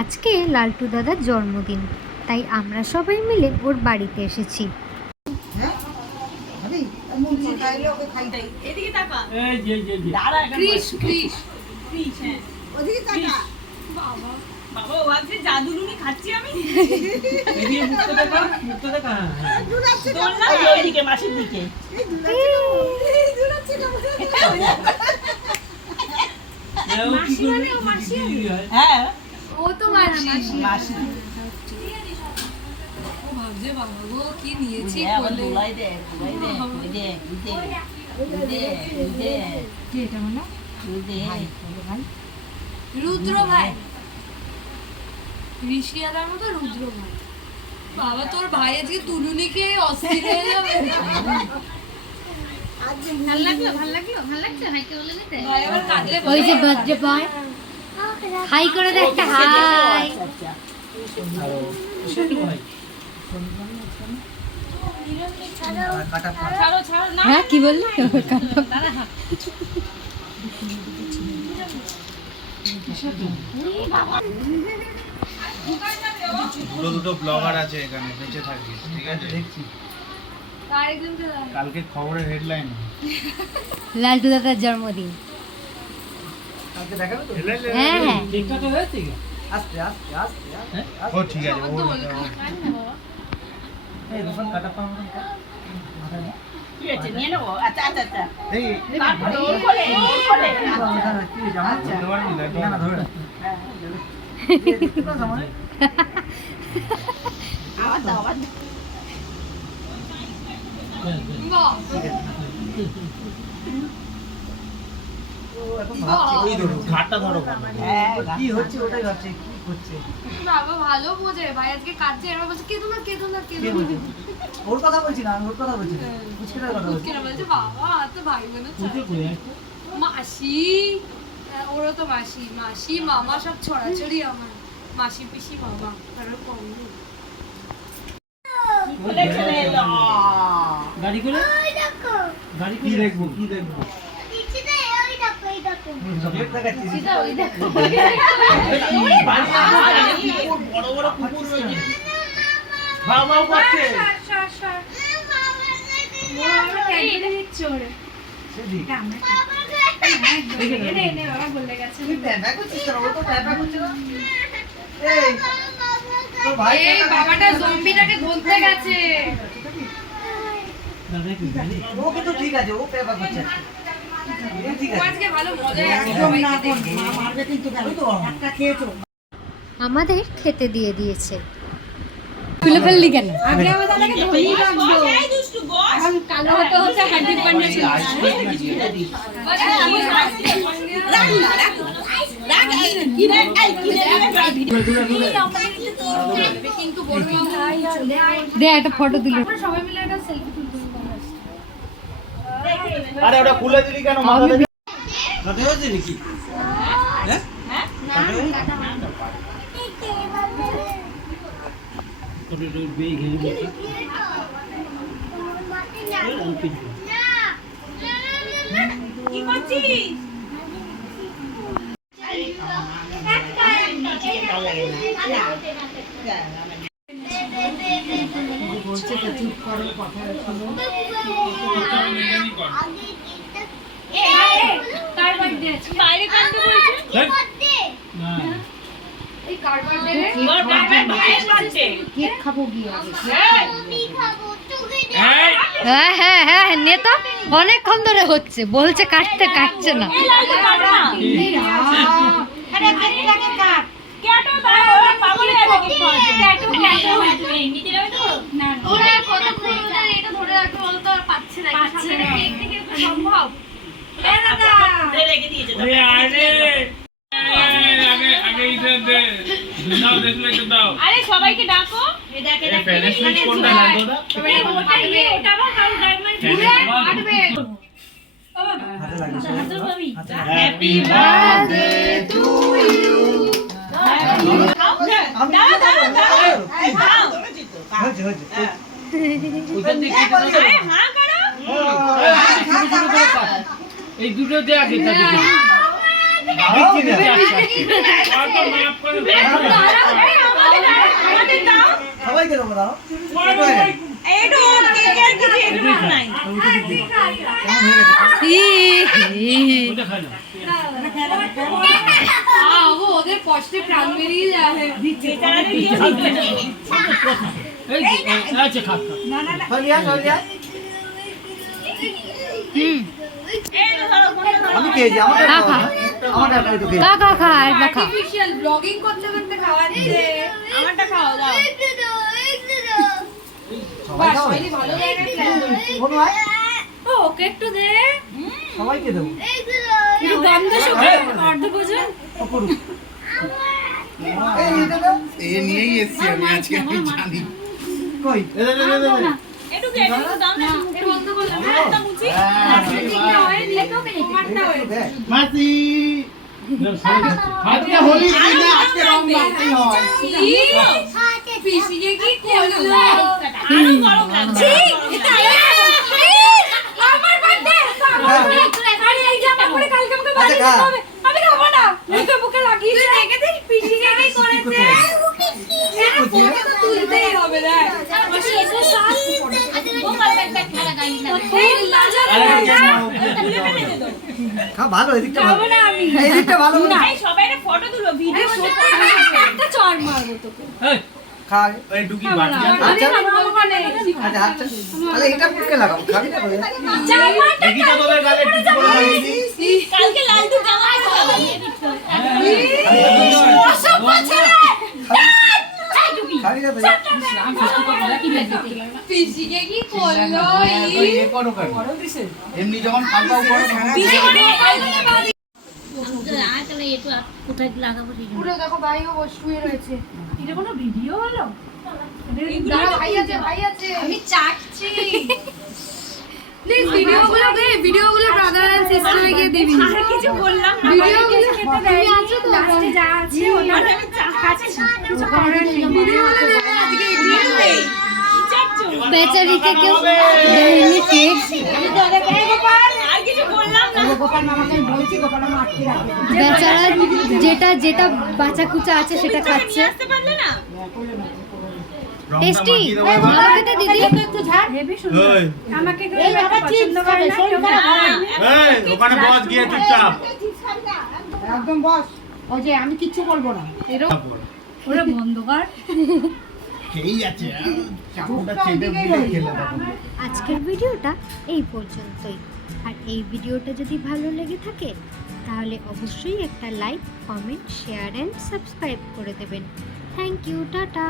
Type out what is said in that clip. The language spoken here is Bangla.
আজকে লালটু দাদার জন্মদিন, তাই আমরা সবাই মিলে ওর বাড়িতে এসেছি। ও তো মাসি ও ভাবছে বাবা গো কি নিয়েছি রুদ্র ভাই ঋষিয়াদার মতো রুদ্র ভাই। বাবা তোর ভাই আজকে তুলুনিকে অস্থির হয়ে যাবে। ওই যে বার্থডে বয় হাই করে দে একটা হাই। হ্যাঁ কি বললি? দুটো ব্লগার আছে এখানে, বেঁচে থাকিস, ঠিক আছে? দেখছি কালকে খবরের হেডলাইন লালটু দাদার জন্মদিন। কালকে দেখাবে তো? হ্যাঁ হ্যাঁ ঠিকঠাক হয়েছে কি? আস্তে আস্তে আস্তে ও ঠিক আছে। এই রোশন কাটা পাম কি আছে নিয়ে নেব। আচ্ছা আচ্ছা আচ্ছা এই কাটো কোলে কি জামা দেওয়ার না না ধরে কি কোন সময় আওয়াজ দাও আওয়াজ বাহ কি হচ্ছে ওটাই ভাবছে কি হচ্ছে। বাবা ভালো বোঝে ভাই আজকে কাঁদছে এরকম বলছে কেঁদো না ওর কথা বলছি না, আমি ওর কথা বলছি না, পুচকেটার কথা বলছি। কেন বলছে বাবা তো ভাই বোন মাসি ওরও তো মাসি মামা সব ছড়াছড়ি আমার মাসি পিসি মামা কারোর কম নেই। গাড়ি করে কি দেখবো বড় বড় কুকুর রয়েছে, ভাও ভাও করছে। বাবাটা জম্বিটাকে ধরতে গেছে। ও কিন্তু ঠিক আছে, ও পেপা করছে। আমাদের খেতে দিয়ে দিয়েছে। তুলে ফেললি কেন? দে একটা ফটো দিল। সবাই মিলে একটা সেলফি তুলতে। আরে ওটা খুলে দিলি কেন? মাথা থেকে কাটা হয়েছে নাকি? হ্যাঁ কি করছিস? হ্যাঁ হ্যাঁ হ্যাঁ নে তো, অনেকক্ষণ ধরে হচ্ছে, বলছে কাটছে না। আরে সবাইকে ডাকো। Happy birthday to you. এই দুটো দেয়া সবাইকে দেবো দাও वो ওদের কষ্টে প্রাণ বেরিয়ে যায় আমি খেয়েছি আমাদের খা, খা। আমাদের একটু খেয়েছি খা খা খা একবার খা আর্টিফিশিয়াল ব্লগিং করতে করতে খাওয়াচ্ছে সবাই বাহ, খাবে শৈলী ভালো জায়গায় প্ল্যান করেছে। কোনো আয় ও, ওকে একটু দে সবাইকে দেবো একটু গন্ধ শুকে অর্ধ বোঝন ও করুক এই এটা দাও এ নিয়েই এসছি আমি আজকে আমি জানি কই একটু বন্ধ করলাম ঠিকটা হয়নি তোমারটা হয়েছে মাসি আজকে হোলি দিন না, আজকে রং মাখতেই হয় পিসিকে কি করলো ছি! আমার বার্থডে আরে এই জামা পরে কালকে আমাকে বাড়ি খা। যেতে হবে আমি খাবো না মুখে মুখে লাগিয়ে দেখে দিন পিসিকে কি করেছে এটা ফটো তো তুলতেই হবে দেখ মাসি এত সাল খা ভালো এদিকটা খাবো ভালো না আমি এদিকটা ভালো না একটা চড় মারবো তোকে খা ওই ডুকি খাবো না বাটি আমি খাবো না আচ্ছা হাতটা তাহলে এটা মুখে লাগাবো খাবি না বলে জামাটা দেখি তো তোদের গালে টুকি করে লাগিয়েছি অসভ্য ছেলে খাবি না তো পিসিকে কি করলো ওই এ করো কেন? এমনি যখন কালকাও করো তখন পুরো দেখো ভাইও শুয়ে রয়েছে এটা কোনো ভিডিও হলো দাঁড়া ভাই আছে আমি চাটছি প্লিজ ভিডিওগুলো ব্রাদার এন্ড সিস্টারে গিয়ে দিবি আর কিছু বললাম না ভিডিওগুলো খেতে দেয় আছো তো লাস্টে যা আছে ওটা আমি খাচ্ছি কিছু করার নেই ভিডিওগুলো দেবে আজকে ইডিয়েট বেচারিকে কেউ দেয়নি কেক বেচারা যেটা যেটা বাঁচা কুচা আছে সেটা খাচ্ছে টেস্টি ভালো খেতে দিদি এই, আমাকে পছন্দ করে না কেউ এই, ওখানে বস গিয়ে চুপচাপ একদম বস ওই যে আমি কিচ্ছু বলবো না ওরা বন্ধ কর খেয়েই যাচ্ছে চাকুটা চেটে বুঝে খেলে তখন আজকের ভিডিওটা এই পর্যন্তই আর এই ভিডিওটা যদি ভালো লেগে থাকে তাহলে অবশ্যই একটা like comment share and subscribe করে দেবেন থ্যাংক ইউ টাটা